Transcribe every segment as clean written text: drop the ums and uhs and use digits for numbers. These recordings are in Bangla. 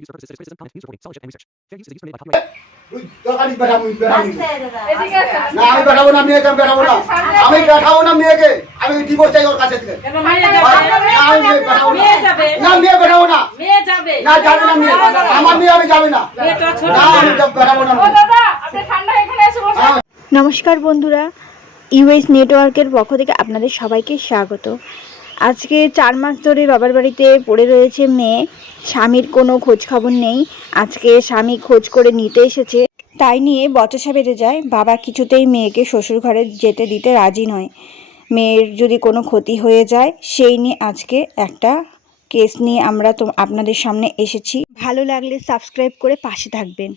User purposes, criticism, comment, news reporting, scholarship, and research. Fair use is a use permitted by copyright. আমি বেড়াবো না মেয়েকে, বেড়াবো না, আমি বেড়াবো না মেয়েকে, আমি ডিভোর্স চাই ওর কাছে থেকে। না মেয়ে বেড়াবো না, না যাবে না মেয়ে, আমার মেয়ে আমি যাবে না, না আমি বেড়াবো না। নমস্কার বন্ধুরা, ইউএস নেটওয়ার্কের পক্ষ থেকে আপনাদের সবাইকে স্বাগত। আজকে 4 মাস ধরে বাবার বাড়িতে পড়ে রয়েছে মেয়ে, স্বামীর কোনো খোঁজ খবর নেই। আজকে স্বামী খোঁজ করে নিতে এসেছে, তাই নিয়ে বচসা বেড়ে যায়। বাবা কিছুতেই মেয়েকে শ্বশুর ঘরে যেতে দিতে রাজি নয়। মেয়ের যদি কোনো ক্ষতি হয়ে যায় সেই নিয়ে আজকে একটা কেস নিয়ে আমরা আপনাদের সামনে এসেছি। ভালো লাগলে সাবস্ক্রাইব করে পাশে থাকবেন।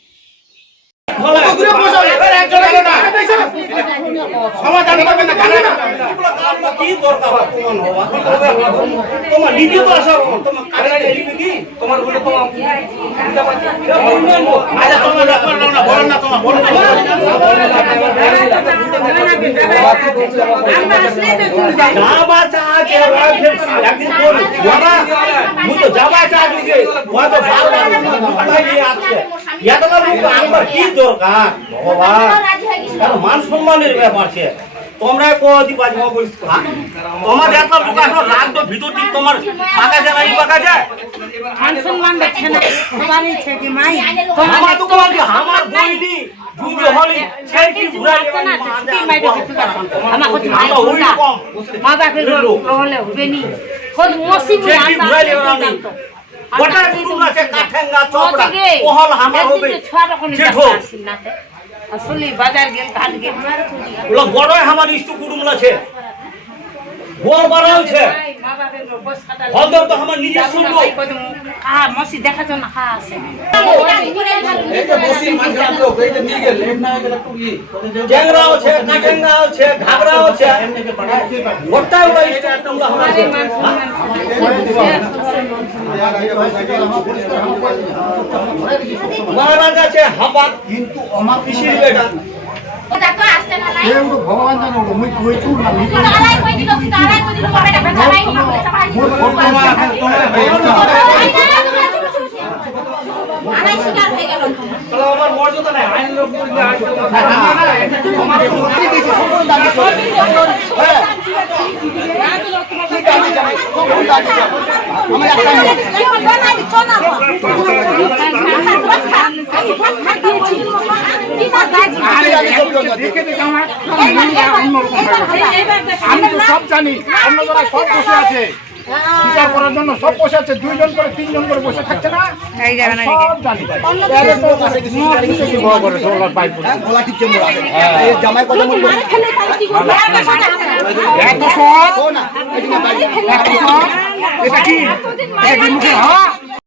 মান সম্মানের ব্যাপার আছে। তোমরা কদি বাজবা বলছ তোমার এত লোক আসলো রাত ভিতর দিক তোমার পাকা যায় না এই পাকা যায় মান সম্মান দেখছে না সবারই আছে কি মাই আমার তো বলি আমার বইডি দুটো হলি সেই কি ঘুরাই না কি মাই দেখছ আমার কত মাই না মা বাপের হলে হবে নি কোন মুসিবত সেই ঘুরাই না গোটা গুরু আছে কাঠেঙ্গা চপড়া ওহল আমার হবে ছড়া কোন আসিল না আসলে বাজার গেল ঘাট গেল মারে খুঁজি ওলা বড়ই আমার ইষ্টু কুটুম আছে গোল বাড়ালছে মা বাপের বস খাটা হল তো আমার নিজে শুনবো মসি দেখা তো না খা আছে এই যে বসি মাঝখান লোক এই যে নিয়ে গেল লেট না গেল একটু কি চ্যাংরা আছে কাঠেঙ্গা আছে ঘাগরা আছে গোটা ওলা ইষ্টু কুটুম আমাদের মান সম্মান মহারাজ আছে হাবাত কিন্তু আমার পিসির বেটা ভগবান জানো মুই কই তুই না আমার মর্যাদা নাই আইন লোক আমি তো সব জানি, অন্য যারা সব বসে আছে বিচার করার জন্য, সব বসে আছে, 2 জন করে 3 জন করে বসে থাকছে না, সব জানি। জামাই কথা বলবো এত সব, এটা কি মুখে